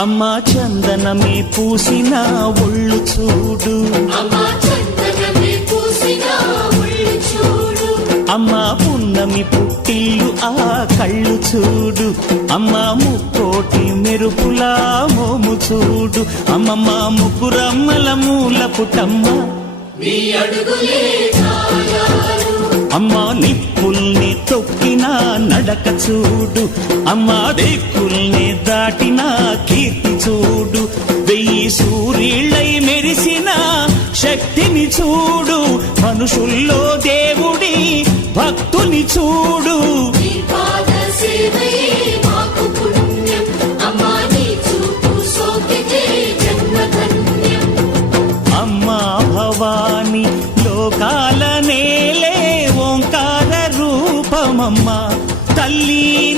అమ్మా చందనమే పూసిన ఒళ్ళు చూడు, అమ్మా పున్నమి పుట్టిల్లు ఆ కళ్ళు చూడు, అమ్మా ముక్కోటి మెరుపులా మోము చూడు, అమ్మమ్మ ముగ్గురమ్మల మూల పుటమ్మ అమ్మా నిప్పుల్ని తొక్కిన నడక చూడు, అమ్మా దిక్కుల్ని దాటిన కీర్తి చూడు, 1000 సూర్యుళ్ళై మెరిసిన శక్తిని చూడు, మనుషుల్లో దేవుడి భక్తుని చూడు.